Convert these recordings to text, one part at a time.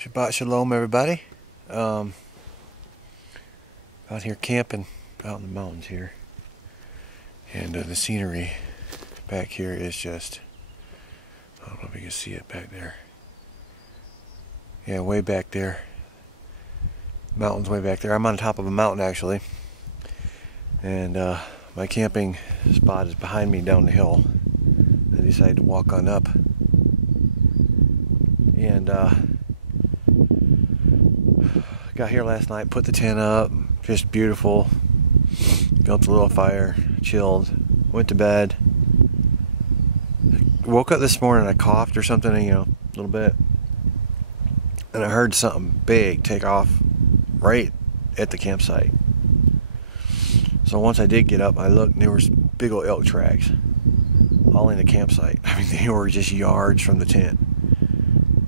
Shabbat Shalom, everybody. Out here camping out in the mountains here. And the scenery back here is just, I don't know if you can see it back there. Yeah, way back there. Mountains way back there. I'm on top of a mountain actually. And my camping spot is behind me down the hill. I decided to walk on up. And got here last night, put the tent up, just beautiful. Built a little fire, chilled, went to bed. Woke up this morning, I coughed or something, a little bit. And I heard something big take off right at the campsite. So once I did get up, I looked and there was big old elk tracks all in the campsite. I mean, they were just yards from the tent.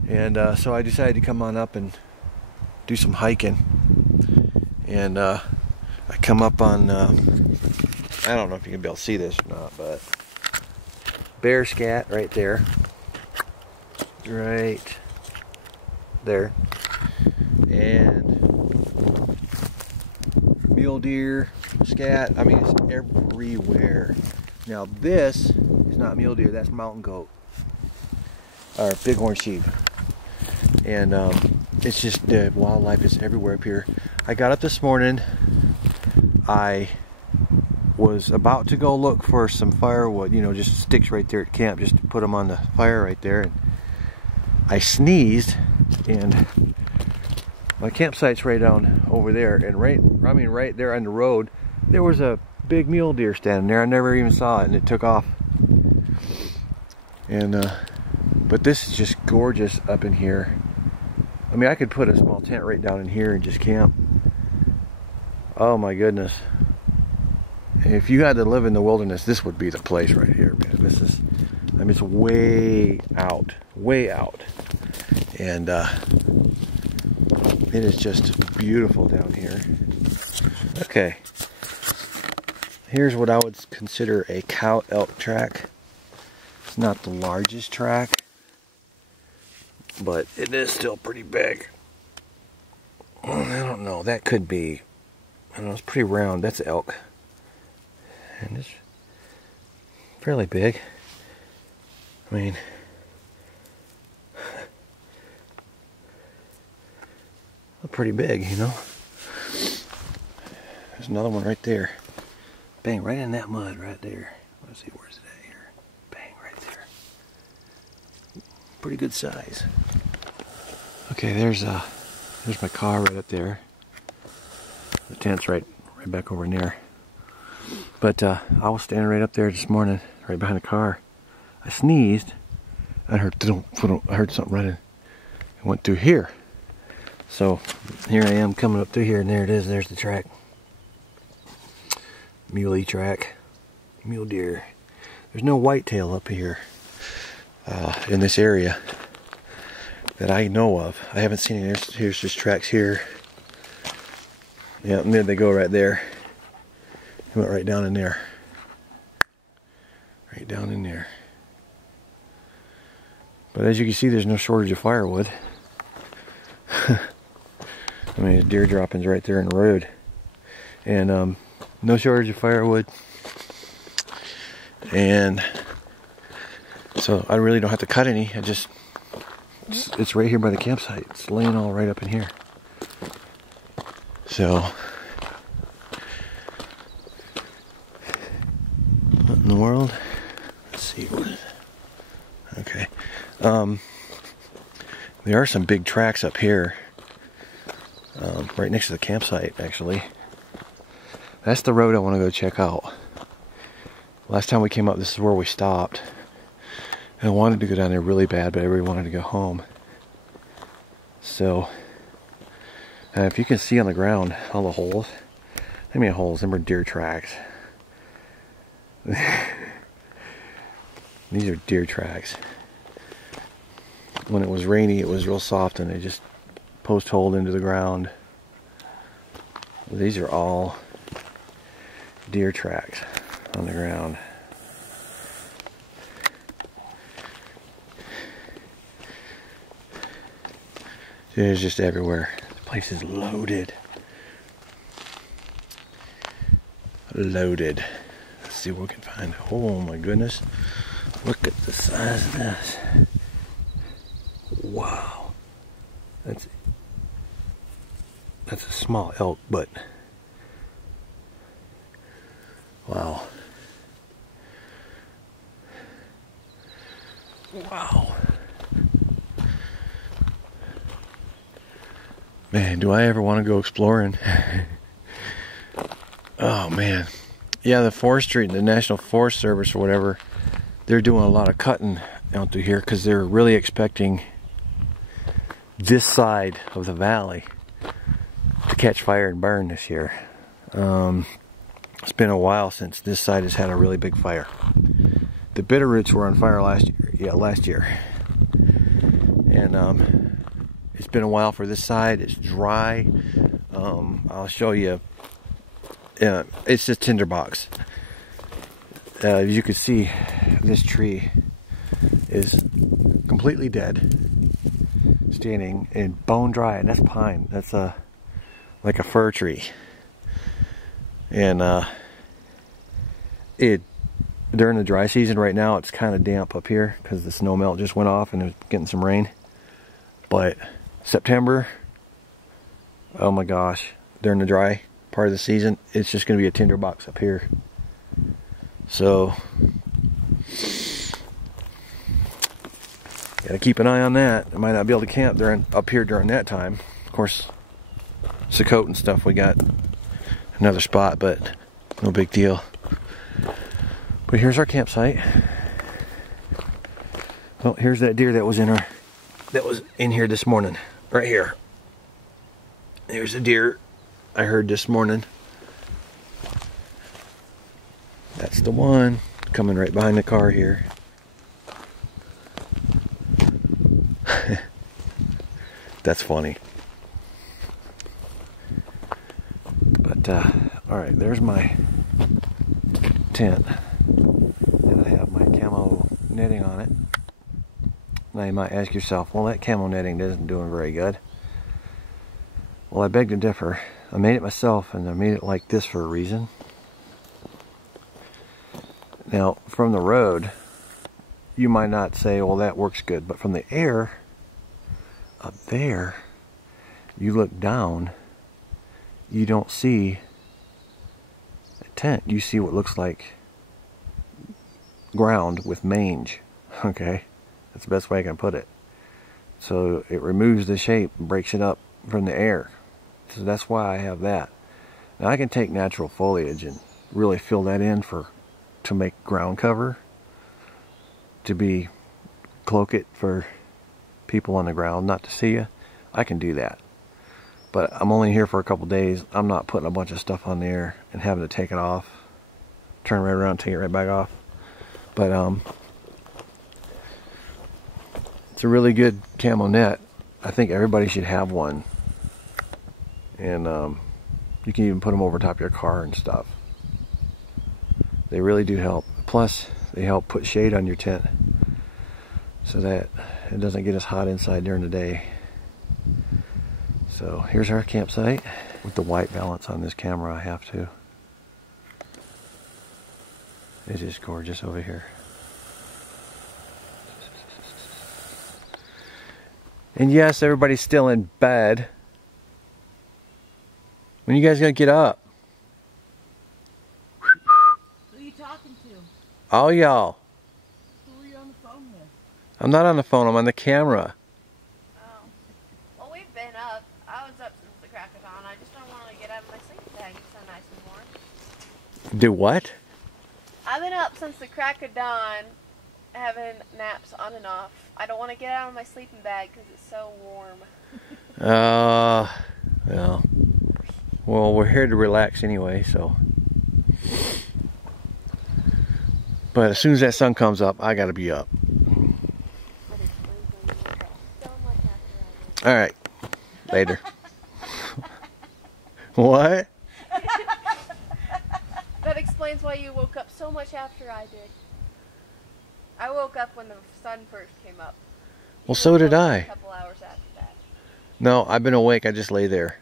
And so I decided to come on up and do some hiking. And I come up on, I don't know if you can be able to see this or not, but bear scat right there. Right there. And mule deer, scat, I mean it's everywhere. Now this is not mule deer, that's mountain goat. Or bighorn sheep. And it's just the wildlife is everywhere up here. I got up this morning. I was about to go look for some firewood, just sticks right there at camp, just to put them on the fire right there. And I sneezed, and my campsite's right down over there. And right there on the road, there was a big mule deer standing there. I never even saw it, and it took off. And but this is just gorgeous up in here. I mean, I could put a small tent right down in here and just camp. Oh my goodness. If you had to live in the wilderness, this would be the place right here, man. This is, I mean, it's way out. And it is just beautiful down here. Okay. Here's what I would consider a cow elk track. It's not the largest track, but it is still pretty big. I don't know, that could be, I don't know, it's pretty round. That's elk. And it's fairly big. I mean, pretty big, There's another one right there. Bang, right in that mud right there. Let's see, where's it at here? Bang, right there. Pretty good size. Okay, there's my car right up there. The tent's right back over in there. But I was standing right up there this morning, right behind the car. I sneezed. I heard something running. It went through here. So here I am coming up through here, and there it is. There's the track. Muley track. Mule deer. There's no whitetail up here in this area that I know of. I haven't seen any. Here's just tracks here. Yeah, and there they go right there. It went right down in there. Right down in there. But as you can see, there's no shortage of firewood. I mean, there's deer droppings right there in the road. And no shortage of firewood. And so I really don't have to cut any. It's right here by the campsite. It's laying all right up in here. So, what in the world? Let's see. Okay. There are some big tracks up here. Right next to the campsite, actually. That's the road I want to go check out. Last time we came up, this is where we stopped. And I wanted to go down there really bad, but everybody wanted to go home. So, if you can see on the ground, all the holes. How many holes? Them are deer tracks. These are deer tracks. When it was rainy, it was real soft, and they just post-holed into the ground. These are all deer tracks on the ground. It's just everywhere. The place is loaded. Loaded. Let's see what we can find. Oh my goodness. Look at the size of this. Wow. That's a small elk, but wow. Wow. Man, do I ever want to go exploring? Oh man. Yeah, the forestry, the National Forest Service or whatever, they're doing a lot of cutting out through here because they're really expecting this side of the valley to catch fire and burn this year. It's been a while since this side has had a really big fire. The Bitterroots were on fire last year. Yeah, last year. And it's been a while for this side. It's dry. I'll show you. It's just tinderbox. As you can see, this tree is completely dead, standing and bone dry, and that's pine. That's like a fir tree. And during the dry season right now, it's kind of damp up here because the snow melt just went off and it's getting some rain. But September, oh my gosh, during the dry part of the season, it's just going to be a tinderbox up here. So gotta keep an eye on that. I might not be able to camp up here during that time. Of course, Sacote and stuff, we got another spot, but no big deal. But here's our campsite. Well, here's that deer that was in here this morning, right here. There's a deer I heard this morning. That's the one coming right behind the car here. That's funny. But all right, there's my tent, and I have my camo netting on it. Now you might ask yourself, well, that camo netting isn't doing very good. Well, I beg to differ. I made it myself, and I made it like this for a reason. Now, from the road, you might not say, well, that works good, but from the air, up there, you look down, you don't see a tent. You see what looks like ground with mange, okay? That's the best way I can put it. So it removes the shape and breaks it up from the air. So that's why I have that. Now I can take natural foliage and really fill that in to make ground cover, to cloak it for people on the ground not to see you. I can do that. But I'm only here for a couple days. I'm not putting a bunch of stuff on there and having to take it off, turn right around, take it right back off. But it's a really good camo net. I think everybody should have one. And you can even put them over top of your car and stuff. They really do help. Plus, they help put shade on your tent so that it doesn't get as hot inside during the day. So here's our campsite with the white balance on this camera. I have to. It's just gorgeous over here. And yes, everybody's still in bed. When you guys gonna get up? Who are you talking to? All y'all. Who are you on the phone with? I'm not on the phone, I'm on the camera. Oh. Well, we've been up. I was up since the crack of dawn. I just don't want to get out of my sleeping bag. It's so nice and warm. Do what? I've been up since the crack of dawn, having naps on and off. I don't want to get out of my sleeping bag because it's so warm. Well, we're here to relax anyway, so. But as soon as that sun comes up, I gotta be up. All right, later. What? That explains why you woke up so much after I did. I woke up when the sun first came up. Well, so did I. A couple hours after that. No, I've been awake. I just lay there.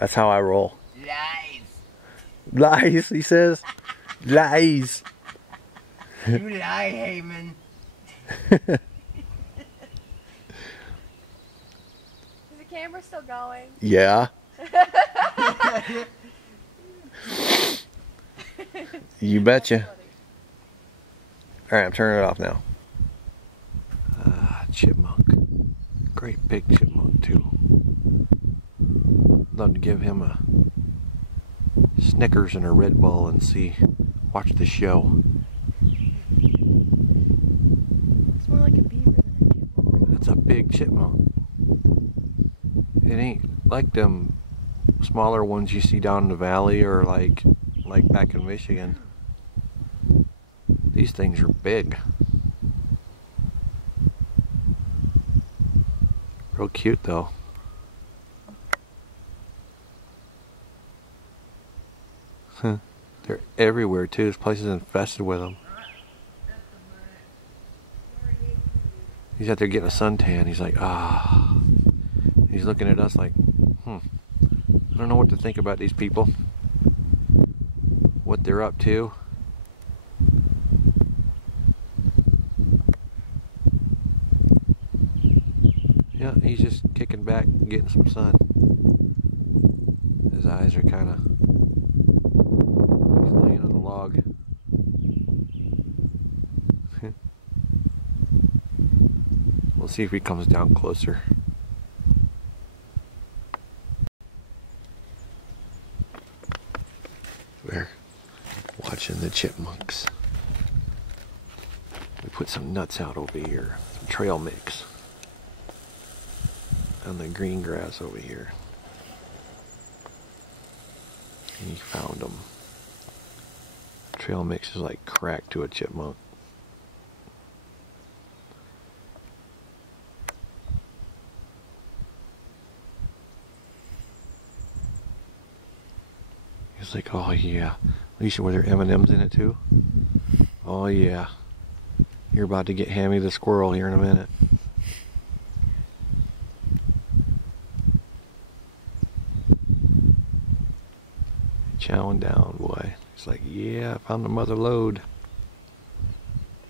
That's how I roll. Lies. Lies, he says. Lies. You lie, Heyman. Is the camera still going? Yeah. You betcha. Alright, I'm turning it off now. Chipmunk. Great big chipmunk, too. Love to give him a Snickers and a Red Bull and watch the show. It's more like a beaver than a chipmunk. That's a big chipmunk. It ain't like them smaller ones you see down in the valley or like back in Michigan. These things are big. Real cute though. They're everywhere too. This place is infested with them. He's out there getting a suntan. He's like, ah. He's looking at us like, I don't know what to think about these people. What they're up to. Yeah, he's just kicking back, getting some sun. His eyes are kind of... He's laying on a log. We'll see if he comes down closer. We're watching the chipmunks. We put some nuts out over here, some trail mix on the green grass over here. And he found them. Trail mix is like crack to a chipmunk. He's like, oh yeah. Alicia, were there M&Ms in it too? Oh yeah. You're about to get Hammy the squirrel here in a minute. Chowing down, boy. He's like, yeah, I found the mother lode.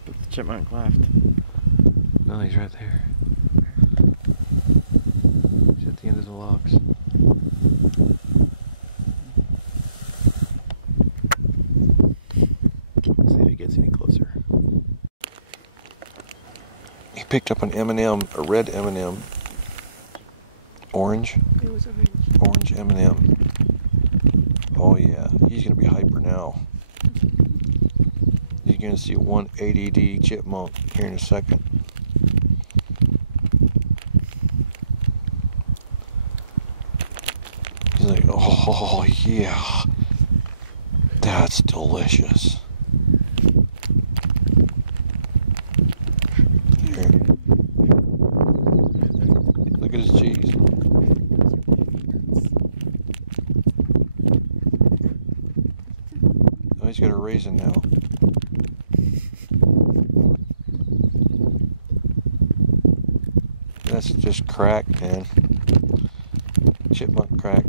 But the chipmunk left. No, he's right there. He's at the end of the logs. Let's see if he gets any closer. He picked up an M&M, a red M&M. Orange. It was orange. Orange M&M. Oh yeah, he's gonna be hyper now. You're gonna see one ADD chipmunk here in a second. He's like, oh yeah, that's delicious. Here. Look at his cheese. Oh, he's got a raisin now. That's just crack, man. Chipmunk crack.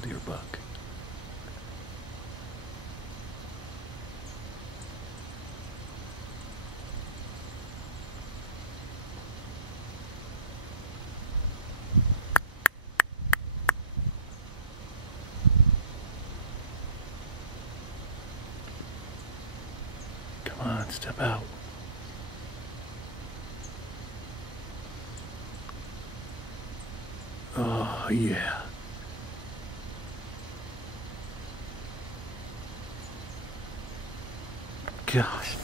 deer buck. Come on, step out. Oh, yeah. Gosh,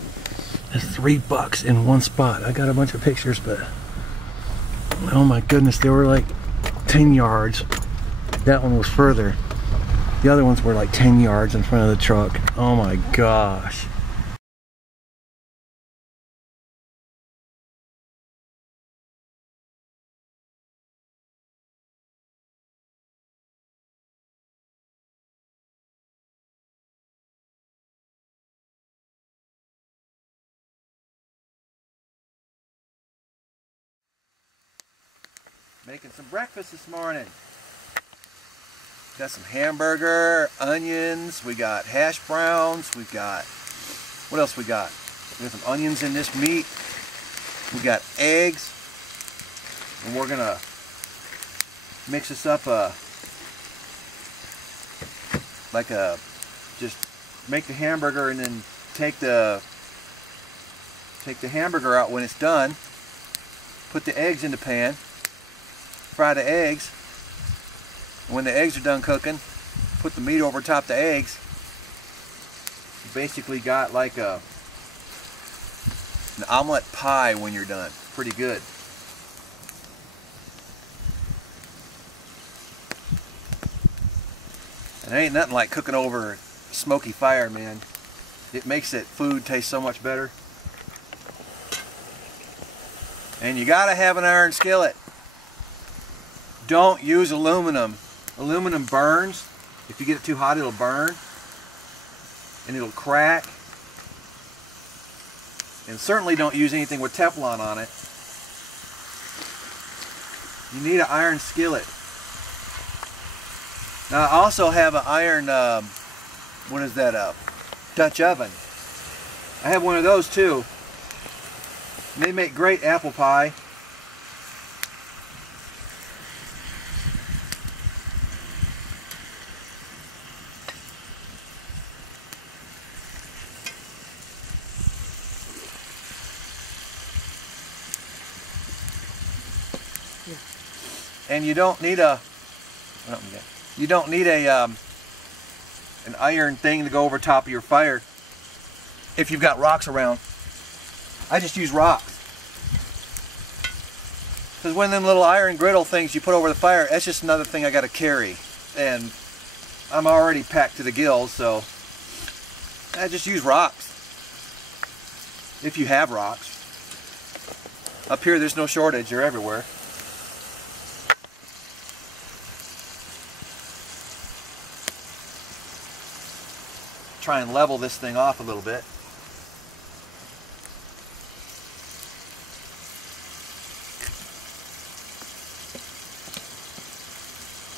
that's $3 in one spot. I got a bunch of pictures, but oh my goodness, they were like 10 yards. That one was further. The other ones were like 10 yards in front of the truck. Oh my gosh. Making some breakfast this morning. Got some hamburger, onions, we got hash browns, we got, what else we got? We got some onions in this meat. We got eggs. And we're gonna mix this up just make the hamburger and then take the hamburger out when it's done. Put the eggs in the pan. Fry the eggs. When the eggs are done cooking, put the meat over top the eggs. You basically got like an omelet pie when you're done. Pretty good. And it ain't nothing like cooking over a smoky fire, man. It makes that food taste so much better. And you gotta have an iron skillet. Don't use aluminum. Aluminum burns. If you get it too hot, it'll burn. And it'll crack. And certainly don't use anything with Teflon on it. You need an iron skillet. Now I also have an iron, what is that, Dutch oven. I have one of those too. And they make great apple pie. And you don't need an iron thing to go over top of your fire if you've got rocks around. I just use rocks. Because when them little iron griddle things you put over the fire, that's just another thing I got to carry. And I'm already packed to the gills, so I just use rocks. If you have rocks. Up here there's no shortage, they're everywhere. Try and level this thing off a little bit.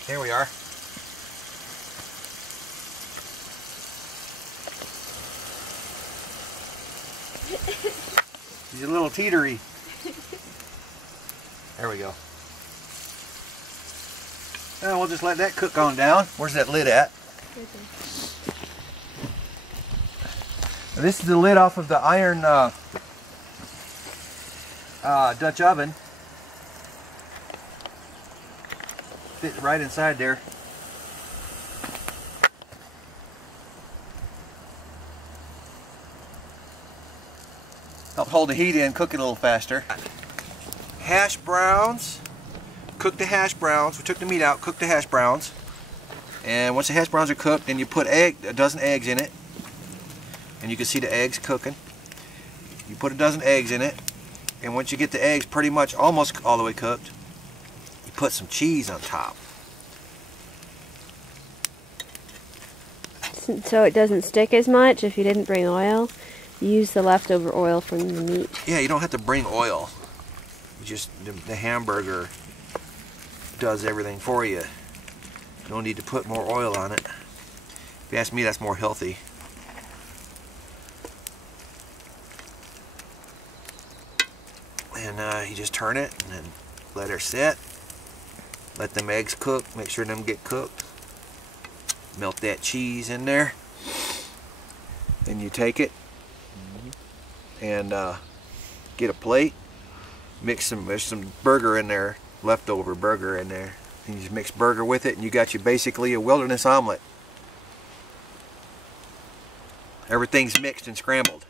Here we are. He's a little teetery. There we go. And we'll just let that cook on down. Where's that lid at? This is the lid off of the iron Dutch oven. Fit right inside there. Help hold the heat in, cook it a little faster. Hash browns. Cook the hash browns. We took the meat out, cooked the hash browns. And once the hash browns are cooked, then you put a dozen eggs in it. And you can see the eggs cooking. You put a dozen eggs in it, and once you get the eggs pretty much almost all the way cooked, you put some cheese on top. So it doesn't stick as much if you didn't bring oil. You use the leftover oil from the meat. Yeah, you don't have to bring oil. You just the hamburger does everything for you. No need to put more oil on it. If you ask me, that's more healthy. And you just turn it and then let her sit. Let them eggs cook. Make sure them get cooked. Melt that cheese in there. Then you take it and get a plate. There's some burger in there, leftover burger in there. And you just mix burger with it, and you got you basically a wilderness omelet. Everything's mixed and scrambled.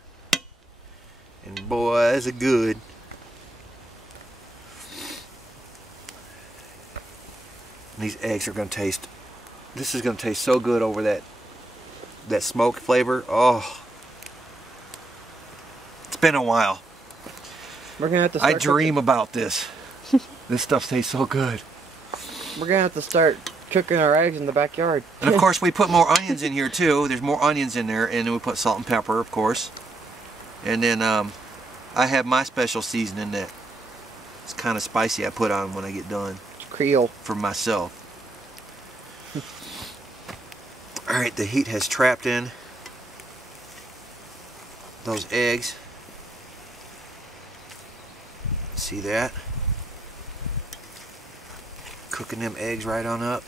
And boy, is it good. And these eggs are going to taste, this is going to taste so good over that smoke flavor. Oh, it's been a while. We're gonna have to start I dream about this. This stuff tastes so good. We're gonna have to start cooking our eggs in the backyard. And of course we put more onions in here too. There's more onions in there, and then we put salt and pepper, of course. And then I have my special seasoning that it's kind of spicy I put on when I get done. Creole. For myself. Alright, the heat has trapped in those eggs. See that? Cooking them eggs right on up.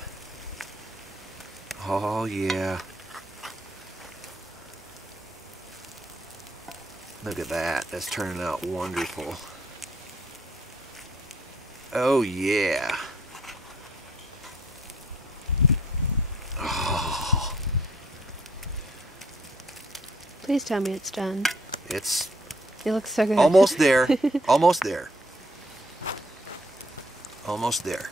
Oh yeah. Look at that. That's turning out wonderful. Oh yeah. Oh. Please tell me it's done. It looks so good. almost there. Almost there. Almost there.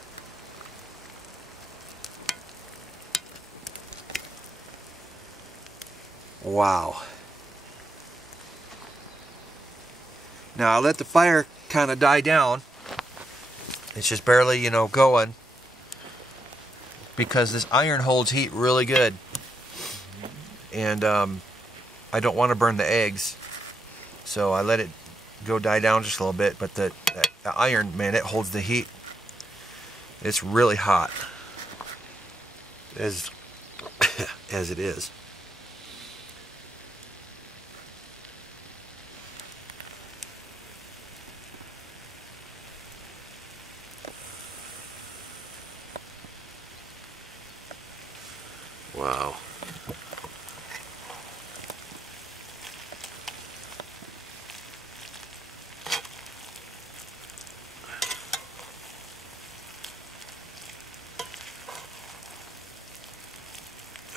Wow. Now I'll let the fire kind of die down. It's just barely, you know, going, because this iron holds heat really good, and I don't want to burn the eggs, so I let it go die down just a little bit. But the iron, man, it holds the heat. It's really hot as as it is. Wow.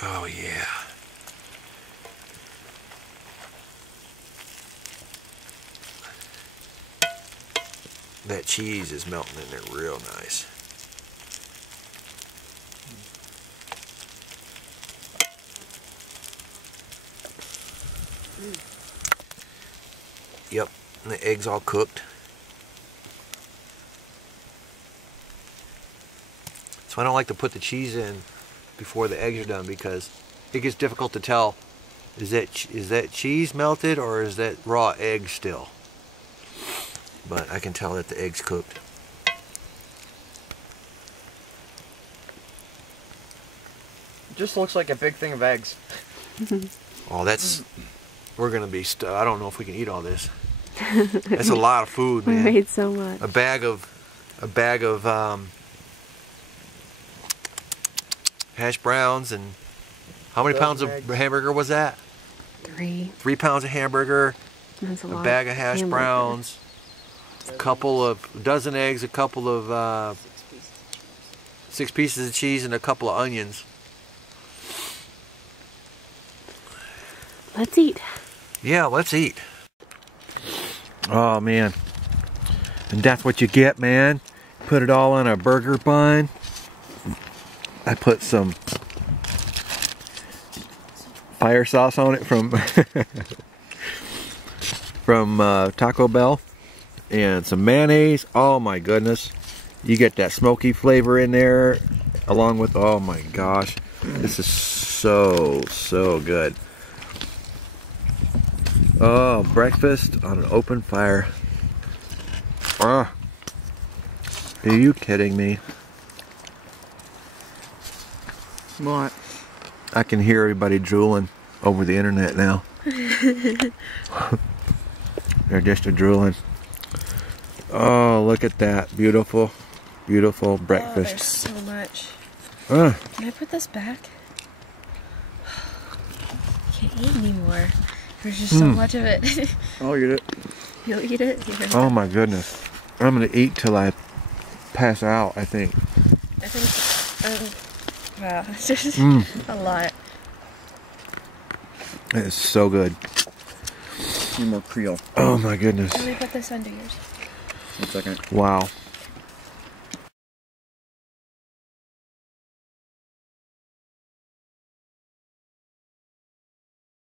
Oh yeah. That cheese is melting in there real nice. Yep, and the egg's all cooked. So I don't like to put the cheese in before the eggs are done, because it gets difficult to tell, is that cheese melted or is that raw egg still? But I can tell that the egg's cooked. It just looks like a big thing of eggs. Oh, that's, we're gonna be I don't know if we can eat all this. That's a lot of food, man. We made so much. A bag of hash browns, and how many pounds of hamburger was that? 3. 3 pounds of hamburger, That's a lot. bag of hash browns, a dozen eggs, a couple of 6 pieces of cheese, and a couple of onions. Let's eat. Yeah, let's eat. Oh man, and that's what you get, man. Put it all on a burger bun. I put some fire sauce on it from Taco Bell, and some mayonnaise. Oh my goodness, you get that smoky flavor in there, along with, oh my gosh, this is so good. Oh, breakfast on an open fire. Are you kidding me? What? I can hear everybody drooling over the internet now. They're just drooling. Oh, look at that. Beautiful, beautiful breakfast. There's so much. Can I put this back? Can't eat anymore. There's just so much of it. I'll eat it. You'll eat it? Yeah. Oh my goodness. I'm gonna eat till I pass out, I think. I think, wow, it's just a lot. It is so good. Need more Creole. Oh my goodness. Let me put this under yours. 1 second. Wow.